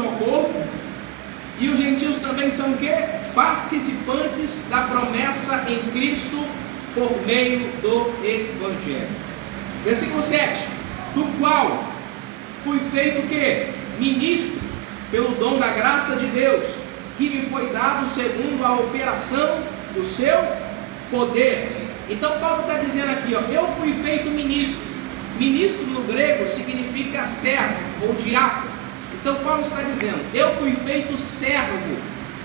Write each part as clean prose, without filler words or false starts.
só corpo, e os gentios também são o quê? Participantes da promessa em Cristo por meio do Evangelho. Versículo 7: do qual fui feito o quê? Ministro pelo dom da graça de Deus, que me foi dado segundo a operação do seu poder. Então Paulo está dizendo aqui, ó, eu fui feito ministro. Ministro no grego significa servo ou diácono. Então Paulo está dizendo, eu fui feito servo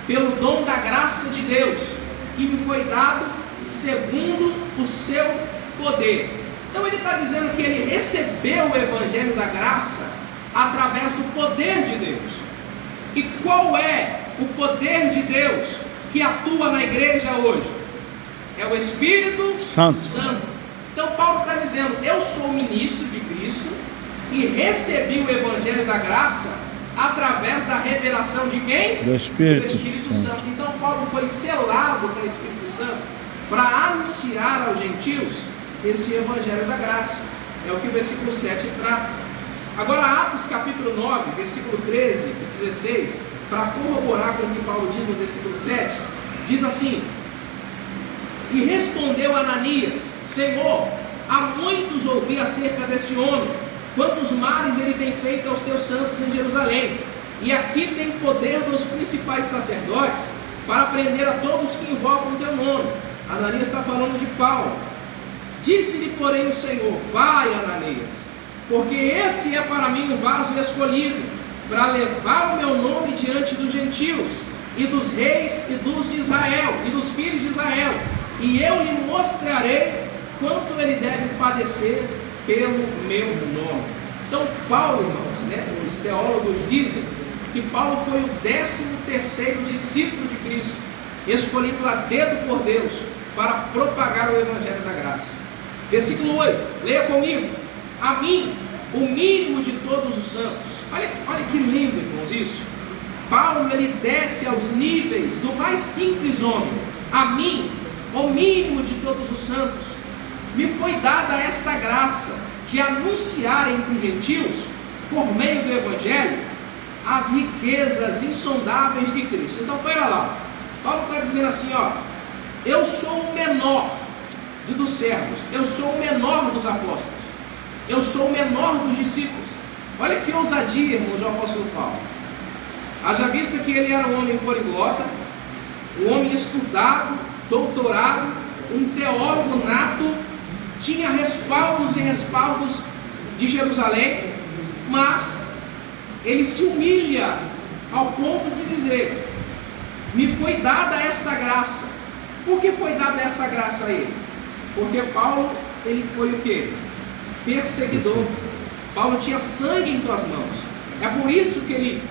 pelo dom da graça de Deus, que me foi dado segundo o seu poder. Então ele está dizendo que ele recebeu o evangelho da graça através do poder de Deus. E qual é o poder de Deus que atua na igreja hoje? É o Espírito Santo. Então Paulo está dizendo, eu sou ministro de Cristo e recebi o evangelho da graça através da revelação de quem? Do Espírito Santo. Então Paulo foi selado com o Espírito Santo para anunciar aos gentios esse evangelho da graça. É o que o versículo 7 trata. Agora Atos capítulo 9, versículo 13 e 16, para corroborar com o que Paulo diz no versículo 7, diz assim: e respondeu Ananias, Senhor, há muitos ouvi acerca desse homem, quantos males ele tem feito aos teus santos em Jerusalém, e aqui tem poder dos principais sacerdotes para prender a todos que invocam o teu nome. Ananias está falando de Paulo. Disse-lhe, porém, o Senhor: vai, Ananias, porque esse é para mim um vaso escolhido, para levar o meu nome diante dos gentios, e dos reis, e dos de Israel, e dos filhos de Israel, e eu lhe mostrarei quanto ele deve padecer pelo meu nome. Então Paulo, irmãos, os teólogos dizem que Paulo foi o 13º discípulo de Cristo, escolhido a dedo por Deus para propagar o evangelho da graça. Versículo 8, leia comigo: a mim, o mínimo de todos os santos. Olha que lindo, irmãos, isso. Paulo, ele desce aos níveis do mais simples homem. A mim, o mínimo de todos os santos, me foi dada esta graça de anunciar entre os gentios, por meio do evangelho, as riquezas insondáveis de Cristo. Então, pera lá, Paulo está dizendo assim, ó, eu sou o menor dos servos, eu sou o menor dos apóstolos, eu sou o menor dos discípulos. Olha que ousadia, irmãos, o apóstolo Paulo. Haja vista que ele era um homem poliglota, um homem estudado, doutorado, um teólogo nato, tinha respaldos e respaldos de Jerusalém, mas ele se humilha ao ponto de dizer: me foi dada esta graça. Por que foi dada essa graça a ele? Porque Paulo, ele foi o quê? Perseguidor. Paulo tinha sangue em suas mãos. É por isso que ele,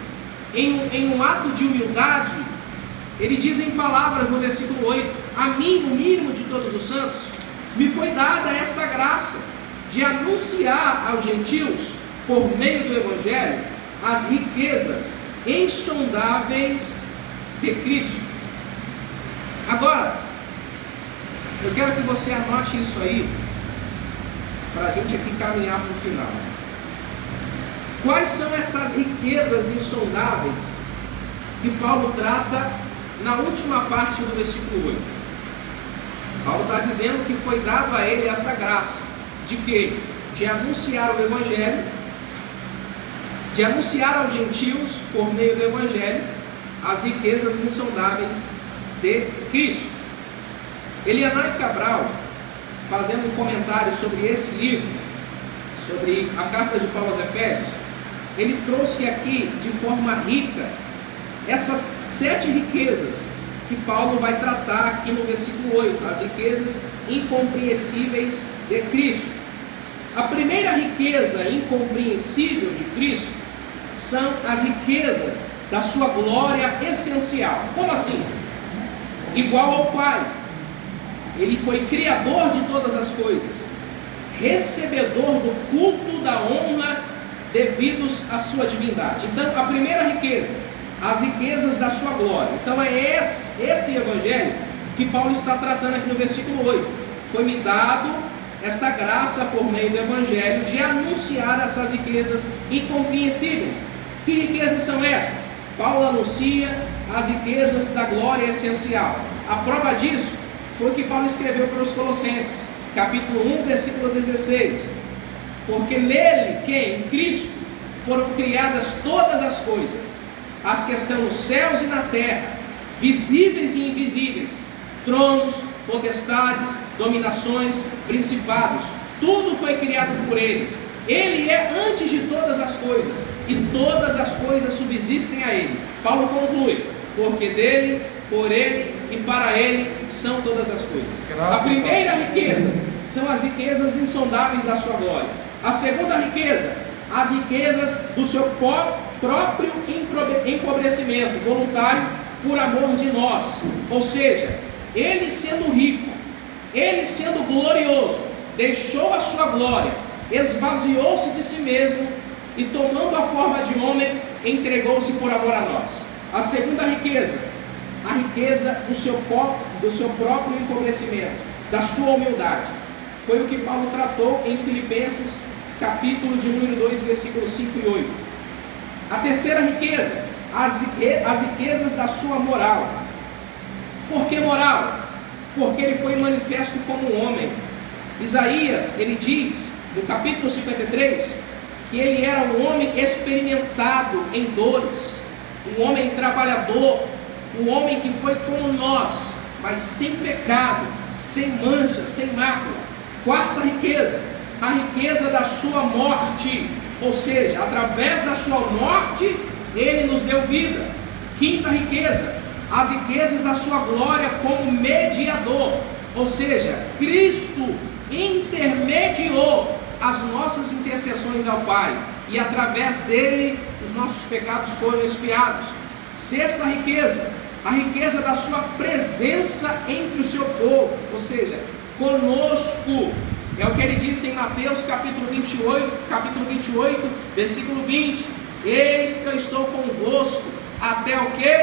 em um ato de humildade, ele diz em palavras no versículo 8: a mim, o mínimo de todos os santos, me foi dada esta graça de anunciar aos gentios, por meio do evangelho, as riquezas insondáveis de Cristo. Agora, eu quero que você anote isso aí, para a gente aqui caminhar para o final. Quais são essas riquezas insondáveis que Paulo trata na última parte do versículo 8? Paulo está dizendo que foi dado a ele essa graça de quê? De anunciar o evangelho, de anunciar aos gentios, por meio do evangelho, as riquezas insondáveis de Cristo. Elianai Cabral, fazendo um comentário sobre esse livro, sobre a carta de Paulo aos Efésios, ele trouxe aqui de forma rica essas 7 riquezas que Paulo vai tratar aqui no versículo 8, as riquezas incompreensíveis de Cristo. A primeira riqueza incompreensível de Cristo são as riquezas da sua glória essencial. Como assim? Igual ao Pai. Ele foi criador de todas as coisas, recebedor do culto da honra devidos à sua divindade. Então, a primeira riqueza, as riquezas da sua glória. Então, é esse evangelho que Paulo está tratando aqui no versículo 8. Foi-me dado esta graça por meio do evangelho de anunciar essas riquezas incompreensíveis. Que riquezas são essas? Paulo anuncia as riquezas da glória essencial. A prova disso foi o que Paulo escreveu para os Colossenses, capítulo 1, versículo 16. Porque nele, em Cristo, foram criadas todas as coisas, as que estão nos céus e na terra, visíveis e invisíveis, tronos, potestades, dominações, principados, tudo foi criado por ele. Ele é antes de todas as coisas, e todas as coisas subsistem a ele. Paulo conclui: porque dele, por ele e para ele são todas as coisas. A primeira riqueza são as riquezas insondáveis da sua glória. A segunda riqueza, as riquezas do seu próprio empobrecimento voluntário por amor de nós. Ou seja, ele sendo rico, ele sendo glorioso, deixou a sua glória, esvaziou-se de si mesmo e, tomando a forma de homem, entregou-se por amor a nós. A segunda riqueza, a riqueza do seu próprio empobrecimento, da sua humildade, foi o que Paulo tratou em Filipenses, capítulo de número 2, versículos 5 e 8. A terceira riqueza, as riquezas da sua moral. Por que moral? Porque ele foi manifesto como um homem. Isaías, ele diz, no capítulo 53, que ele era um homem experimentado em dores, um homem trabalhador, um homem que foi como nós, mas sem pecado, sem mancha, sem mácula. Quarta riqueza, a riqueza da sua morte, ou seja, através da sua morte, ele nos deu vida. Quinta riqueza, as riquezas da sua glória como mediador, ou seja, Cristo intermediou as nossas intercessões ao Pai, e através dele os nossos pecados foram expiados. Sexta riqueza, a riqueza da sua presença entre o seu povo, ou seja, conosco. É o que ele disse em Mateus capítulo 28, versículo 20: eis que eu estou convosco até o que?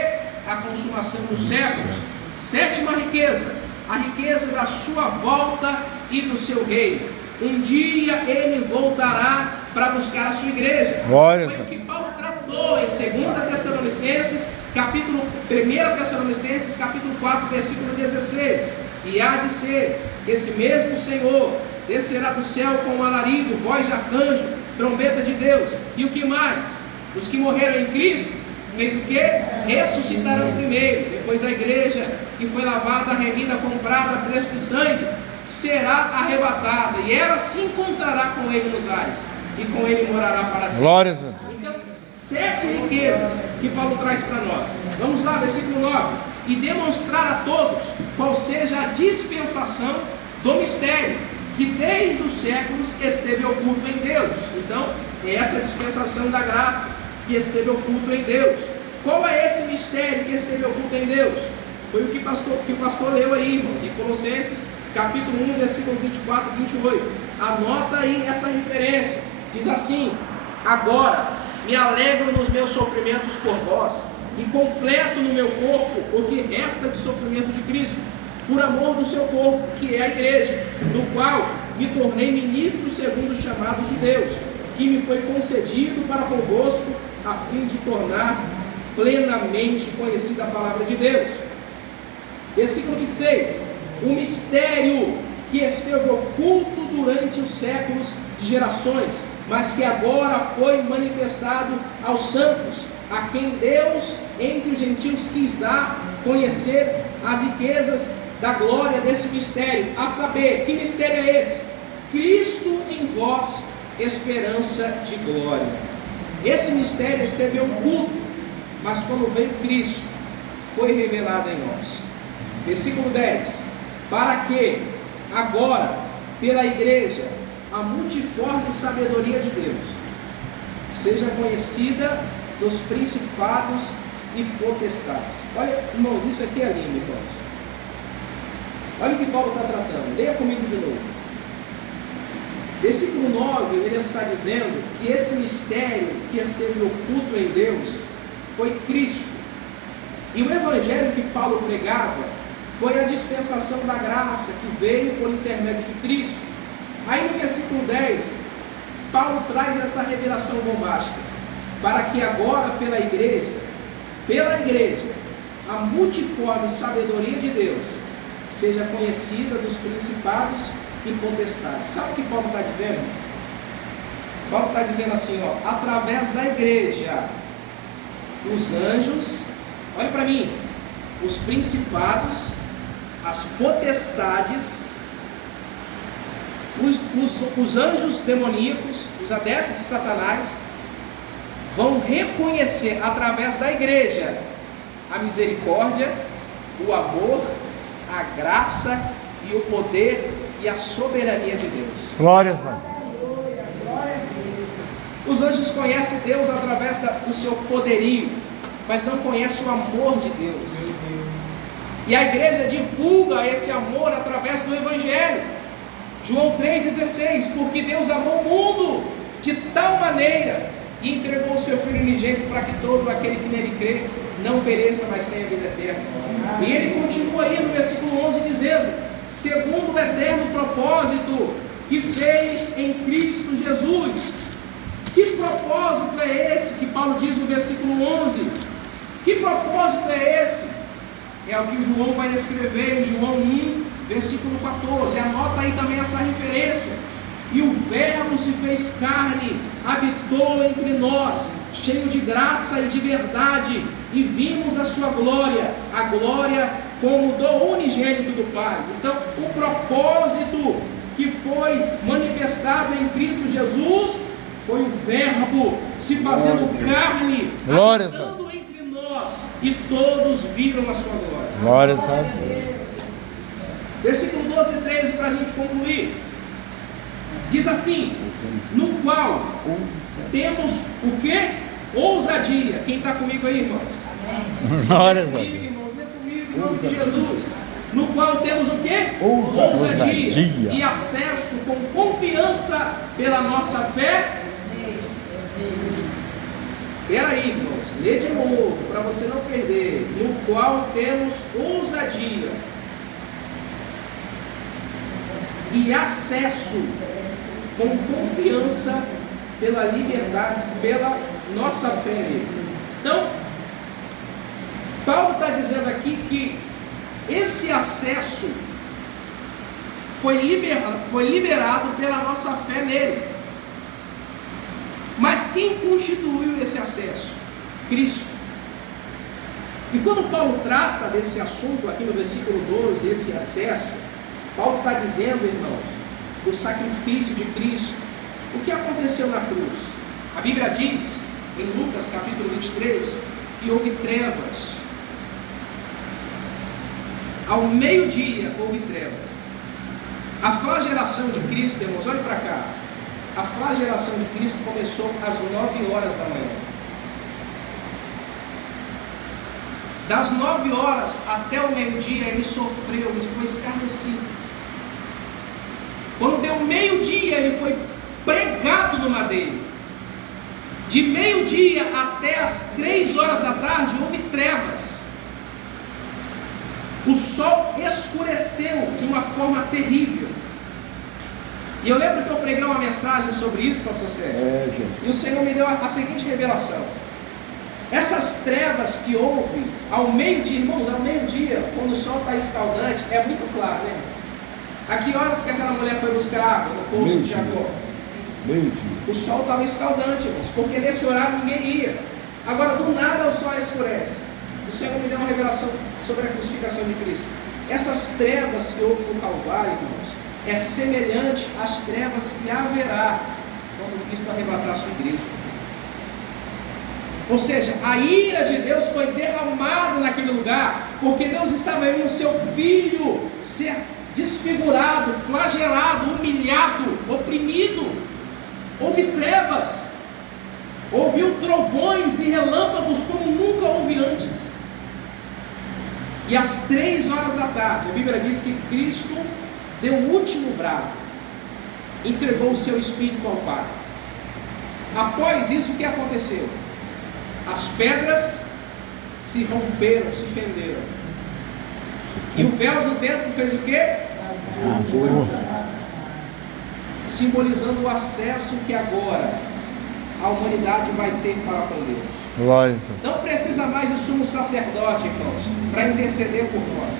A consumação dos séculos. Sétima riqueza, a riqueza da sua volta e do seu reino. Um dia ele voltará para buscar a sua igreja. Glória. Foi o que Paulo tratou em 2 Tessalonicenses, capítulo 1 Tessalonicenses, capítulo 4, versículo 16. E há de ser que esse mesmo Senhor descerá do céu com um alarido, voz de arcanjo, trombeta de Deus. E o que mais? Os que morreram em Cristo, fez o que? Ressuscitarão primeiro. Depois a igreja, que foi lavada, remida, comprada a preço de sangue, será arrebatada, e ela se encontrará com ele nos ares, e com ele morará para sempre. Glórias. Então, 7 riquezas que Paulo traz para nós. Vamos lá, versículo 9: e demonstrar a todos qual seja a dispensação do mistério, que desde os séculos esteve oculto em Deus. Então, é essa dispensação da graça que esteve oculto em Deus. Qual é esse mistério que esteve oculto em Deus? Foi o que o pastor leu aí, irmãos, em Colossenses, capítulo 1, versículo 24 e 28. Anota aí essa referência. Diz assim: agora me alegro nos meus sofrimentos por vós, e completo no meu corpo o que resta de sofrimento de Cristo, por amor do seu corpo, que é a igreja, do qual me tornei ministro segundo os chamados de Deus, que me foi concedido para convosco, a fim de tornar plenamente conhecida a palavra de Deus. Versículo 26: o mistério que esteve oculto durante os séculos de gerações, mas que agora foi manifestado aos santos, a quem Deus entre os gentios quis dar conhecer as riquezas da glória desse mistério, a saber, que mistério é esse? Cristo em vós, esperança de glória. Esse mistério esteve oculto, mas quando veio Cristo, foi revelado em nós. Versículo 10: para que agora, pela igreja, a multiforme sabedoria de Deus seja conhecida dos principados e potestades. Olha, irmãos, isso aqui é lindo, irmãos. Olha o que Paulo está tratando. Leia comigo de novo. Versículo 9, ele está dizendo que esse mistério que esteve oculto em Deus foi Cristo. E o evangelho que Paulo pregava foi a dispensação da graça que veio por intermédio de Cristo. Aí no versículo 10, Paulo traz essa revelação bombástica: para que agora pela igreja, a multiforme sabedoria de Deus seja conhecida dos principados e potestades. Sabe o que Paulo está dizendo? Paulo está dizendo assim, ó, através da igreja, os anjos, olha para mim, os principados, as potestades, os anjos demoníacos, os adeptos de Satanás, vão reconhecer através da igreja a misericórdia, o amor, a graça e o poder e a soberania de Deus. Glória a Deus. Os anjos conhecem Deus através do seu poderio, mas não conhecem o amor de Deus. E a igreja divulga esse amor através do Evangelho. João 3,16, porque Deus amou o mundo de tal maneira e entregou o seu Filho unigênito para que todo aquele que nele crê não pereça, mas tenha vida eterna. E ele continua aí no versículo 11 dizendo, segundo o eterno propósito que fez em Cristo Jesus. Que propósito é esse que Paulo diz no versículo 11? Que propósito é esse? É o que João vai escrever em João 1, versículo 14. Anota aí também essa referência. E o Verbo se fez carne, habitou entre nós, cheio de graça e de verdade, e vimos a sua glória, a glória como do unigênito do Pai. Então, o propósito que foi manifestado em Cristo Jesus foi o Verbo se fazendo carne, habitando entre nós, e todos viram a sua glória. Glória a Deus. Versículo 12 e 13 para a gente concluir. Diz assim, no qual temos o que? Ousadia. Quem está comigo aí, irmãos? Amém. Glória a Deus. Irmãos, lê comigo em nome de Jesus. No qual temos o que? Ousadia. E acesso com confiança pela nossa fé. Espera aí, irmãos, lê de novo, para você não perder. No qual temos ousadia e acesso com confiança pela liberdade, pela nossa fé nele. Então, Paulo está dizendo aqui que esse acesso foi liberado pela nossa fé nele. Mas quem constituiu esse acesso? Cristo. E quando Paulo trata desse assunto aqui no versículo 12, esse acesso, Paulo está dizendo, irmãos, do sacrifício de Cristo. O que aconteceu na cruz? A Bíblia diz, em Lucas capítulo 23, que houve trevas. Ao meio-dia houve trevas. A flagelação de Cristo, irmãos, olhem para cá. A flagelação de Cristo começou às 9 horas da manhã. Das 9 horas até o meio-dia ele sofreu, ele foi escarnecido. Quando deu meio-dia ele foi pregado no madeiro. De meio-dia até as 3 horas da tarde houve trevas. O sol escureceu de uma forma terrível. E eu lembro que eu preguei uma mensagem sobre isso, pastor Sérgio. E o Senhor me deu a seguinte revelação. Essas trevas que houve ao meio-dia, irmãos, ao meio-dia, quando o sol está escaldante, é muito claro, né, irmãos? A que horas que aquela mulher foi buscar água no poço de Jacó? Meio-dia. O sol estava escaldante, irmãos, porque nesse horário ninguém ia. Agora, do nada, o sol escurece. O Senhor me deu uma revelação sobre a crucificação de Cristo. Essas trevas que houve no Calvário, irmãos, é semelhante às trevas que haverá quando Cristo arrebatar a sua igreja. Ou seja, a ira de Deus foi derramada naquele lugar, porque Deus estava vendo o seu filho ser desfigurado, flagelado, humilhado, oprimido. Houve trevas, ouviu trovões e relâmpagos como nunca houve antes. E às 3 horas da tarde, a Bíblia diz que Cristo deu o último brado, entregou o seu espírito ao Pai. Após isso, o que aconteceu? As pedras se romperam, se fenderam. E o véu do templo fez o quê? Simbolizando o acesso que agora a humanidade vai ter para com Deus. Glória a Deus. Não precisa mais de sumo sacerdote, irmãos, para interceder por nós.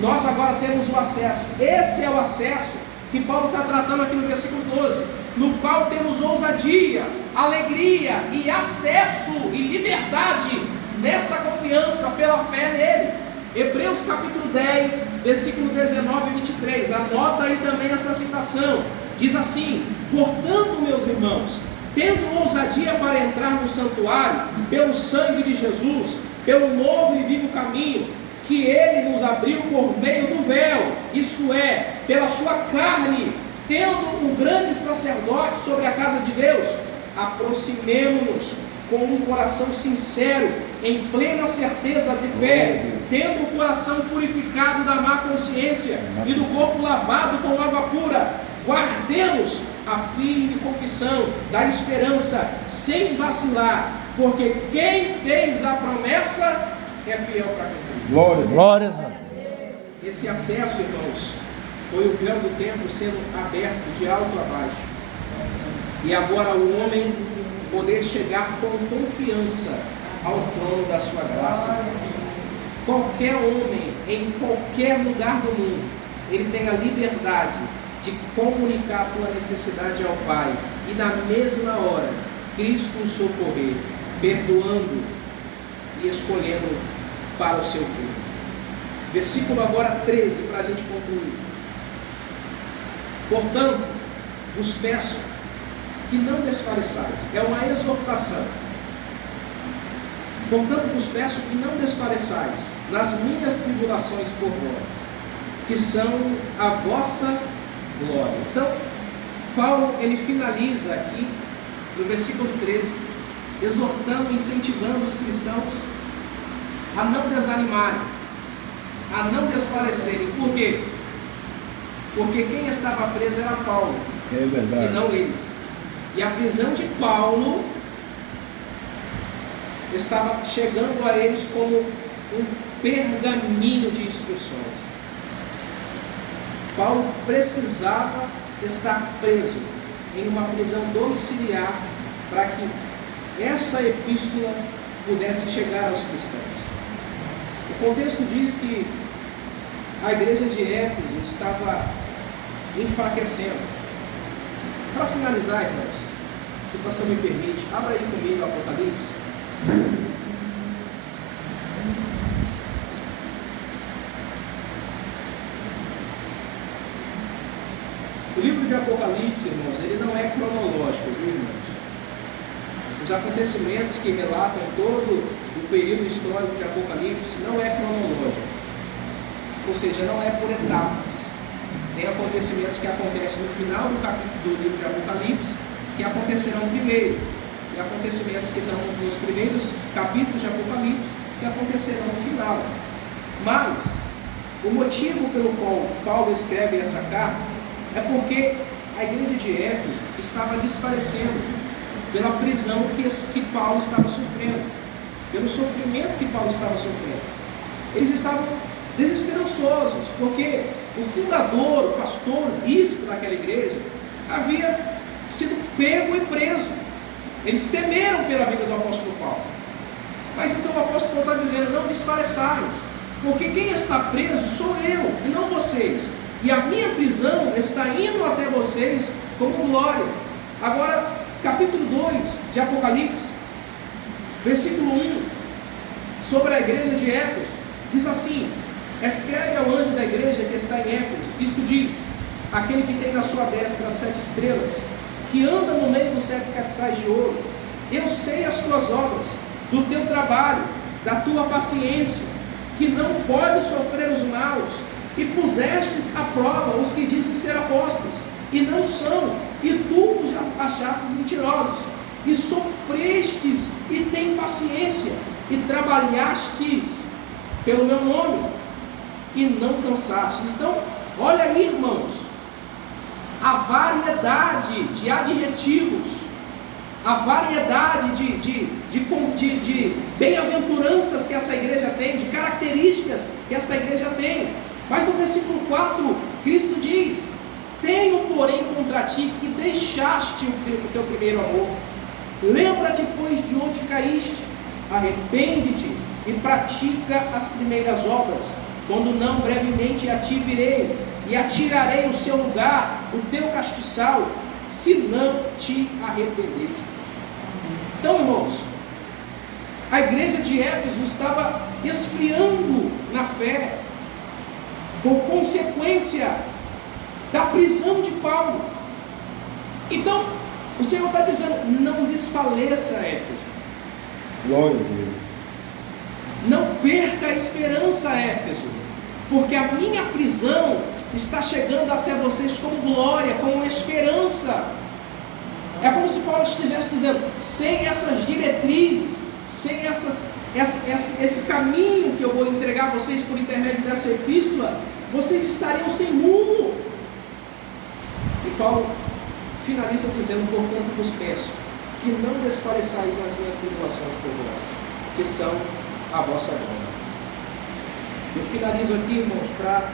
Nós agora temos o acesso. Esse é o acesso que Paulo está tratando aqui no versículo 12, no qual temos ousadia, alegria e acesso e liberdade nessa confiança pela fé nele. Hebreus capítulo 10, versículo 19 e 23, anota aí também essa citação, diz assim: portanto, meus irmãos, tendo ousadia para entrar no santuário, pelo sangue de Jesus, pelo novo e vivo caminho, que ele nos abriu por meio do véu, isto é, pela sua carne, tendo um grande sacerdote sobre a casa de Deus, aproximemo-nos com um coração sincero, em plena certeza de fé, tendo o coração purificado da má consciência e do corpo lavado com água pura, guardemos a firme confissão da esperança, sem vacilar, porque quem fez a promessa é fiel para cumprir. Glória a Deus. Esse acesso, irmãos, foi o véu do templo sendo aberto de alto a baixo, e agora o homem poder chegar com confiança ao trono da sua graça. Qualquer homem, em qualquer lugar do mundo, ele tem a liberdade de comunicar a tua necessidade ao Pai, e na mesma hora, Cristo o socorrer, perdoando e escolhendo para o seu fim. Versículo agora 13, para a gente concluir. Portanto, vos peço que não desfaleçais. É uma exortação. Portanto, vos peço que não desfaleçais nas minhas tribulações por vós, que são a vossa glória. Então, Paulo, ele finaliza aqui, no versículo 13, exortando, incentivando os cristãos a não desanimarem, a não desfalecerem. Por quê? Porque quem estava preso era Paulo, e não eles. E a prisão de Paulo estava chegando a eles como um pergaminho de instruções. Paulo precisava estar preso em uma prisão domiciliar para que essa epístola pudesse chegar aos cristãos. O contexto diz que a igreja de Éfeso estava enfraquecendo. Para finalizar, irmãos, se o pastor me permite, abra aí comigo o Apocalipse. O livro de Apocalipse, irmãos, ele não é cronológico, viu, irmãos? Os acontecimentos que relatam todo o período histórico de Apocalipse não é cronológico, ou seja, não é por etapas. Tem acontecimentos que acontecem no final do capítulo do livro de Apocalipse, que acontecerão primeiro, e acontecimentos que estão nos primeiros capítulos de Apocalipse, que acontecerão no final. Mas o motivo pelo qual Paulo escreve essa carta é porque a igreja de Éfeso estava desfalecendo pela prisão que Paulo estava sofrendo, pelo sofrimento que Paulo estava sofrendo. Eles estavam desesperançosos, porque o fundador, o pastor, o bispo daquela igreja, havia sido pego e preso. Eles temeram pela vida do apóstolo Paulo. Mas então o apóstolo Paulo está dizendo: não desfaleçais, porque quem está preso sou eu e não vocês, e a minha prisão está indo até vocês como glória. Agora, capítulo 2 de Apocalipse, versículo 1, sobre a igreja de Éfeso, diz assim: escreve ao anjo da igreja que está em Éfeso, isto diz: aquele que tem na sua destra as 7 estrelas, que anda no meio dos 7 castiçais de ouro, eu sei as tuas obras, do teu trabalho, da tua paciência, que não pode sofrer os maus, e pusestes à prova os que dizem ser apóstolos, e não são, e tu os achastes mentirosos, e sofrestes, e tem paciência, e trabalhastes pelo meu nome, e não cansastes. Então, olha aí, irmãos, a variedade de adjetivos, a variedade de bem-aventuranças que essa igreja tem, de características que essa igreja tem. Mas no versículo 4, Cristo diz: tenho porém contra ti que deixaste o teu primeiro amor. Lembra-te, pois, de onde caíste, arrepende-te e pratica as primeiras obras, quando não, brevemente a ti virei, e atirarei o seu lugar, o teu castiçal, se não te arrepender. Então, irmãos, a igreja de Éfeso estava esfriando na fé, por consequência da prisão de Paulo. Então, o Senhor está dizendo: não desfaleça, Éfeso. Glória a Deus. Não perca a esperança, Éfeso, porque a minha prisão está chegando até vocês como glória, como esperança. É como se Paulo estivesse dizendo: sem essas diretrizes, sem esse caminho que eu vou entregar a vocês por intermédio dessa epístola, vocês estariam sem rumo. E Paulo finaliza dizendo: portanto vos peço que não desfaleçais nas minhas tribulações por vós, que são a vossa glória. Eu finalizo aqui, irmãos, para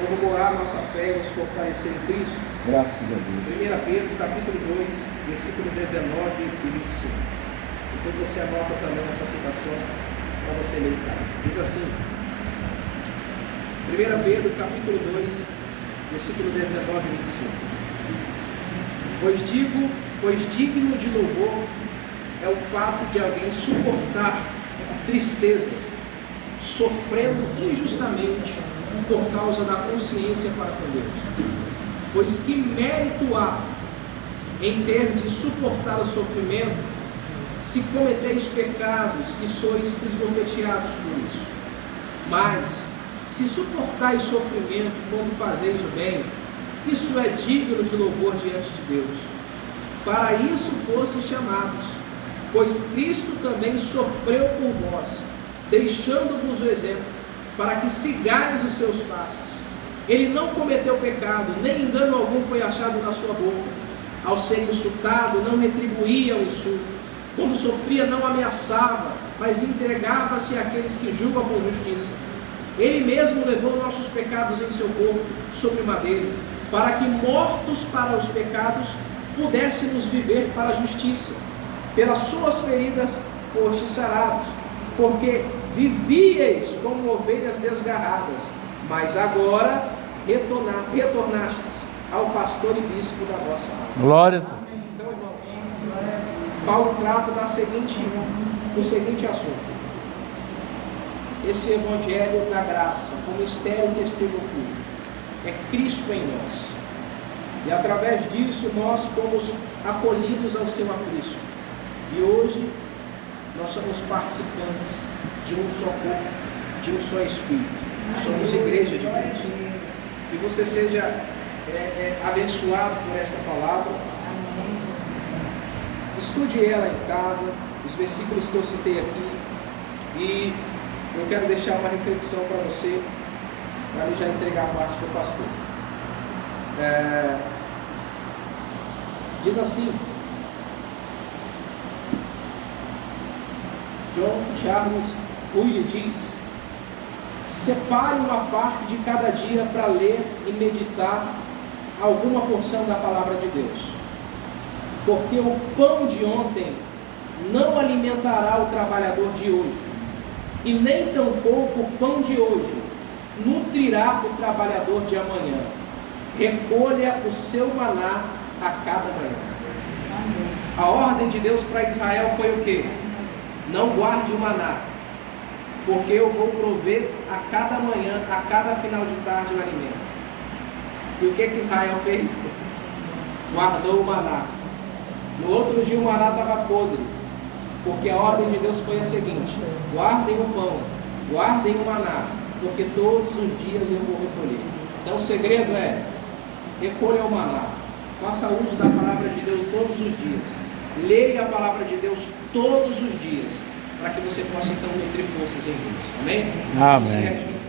corroborar nossa fé e nos fortalecer em Cristo. Graças a Deus. 1 Pedro, capítulo 2, versículo 19 e 25. Depois você anota também essa citação para você ler em casa. Diz assim: 1 Pedro, capítulo 2, versículo 19 e 25. Pois digno de louvor é o fato de alguém suportar tristezas, sofrendo injustamente por causa da consciência para com Deus. Pois que mérito há em ter de suportar o sofrimento, se cometeis pecados e sois esbofeteados por isso? Mas, se suportais sofrimento quando fazeis o bem, isso é digno de louvor diante de Deus. Para isso fostes chamados, pois Cristo também sofreu por vós, deixando-vos o exemplo, para que sigais os seus passos. Ele não cometeu pecado, nem engano algum foi achado na sua boca. Ao ser insultado, não retribuía o insulto. Quando sofria, não ameaçava, mas entregava-se àqueles que julgam com justiça. Ele mesmo levou nossos pecados em seu corpo, sobre madeira, para que, mortos para os pecados, pudéssemos viver para a justiça. Pelas suas feridas fostes sarados, porque vivíeis como ovelhas desgarradas, mas agora retornastes ao pastor e bispo da vossa alma. Glória a Deus. Então, irmãos, Paulo trata do seguinte assunto: esse evangelho da graça, o mistério que esteve oculto, é Cristo em nós, e através disso nós fomos acolhidos ao seu aprisco, e hoje nós somos participantes de um só corpo, de um só Espírito. Somos igreja de Cristo. Que você seja abençoado por esta palavra. Estude ela em casa, os versículos que eu citei aqui, e eu quero deixar uma reflexão para você, para eu já entregar a parte para o pastor. Diz assim, John Charles Hull diz: separe uma parte de cada dia para ler e meditar alguma porção da palavra de Deus, porque o pão de ontem não alimentará o trabalhador de hoje, e nem tampouco o pão de hoje nutrirá o trabalhador de amanhã. Recolha o seu maná a cada manhã. A ordem de Deus para Israel foi o quê? Não guarde o maná, porque eu vou prover a cada manhã, a cada final de tarde o alimento. E o que Israel fez? Guardou o maná. No outro dia o maná estava podre, porque a ordem de Deus foi a seguinte: guardem o pão, guardem o maná, porque todos os dias eu vou recolher. Então o segredo é: recolha o maná, faça uso da palavra de Deus todos os dias, leia a palavra de Deus todos os dias, para que você possa então nutrir forças em Deus. Amém? Amém.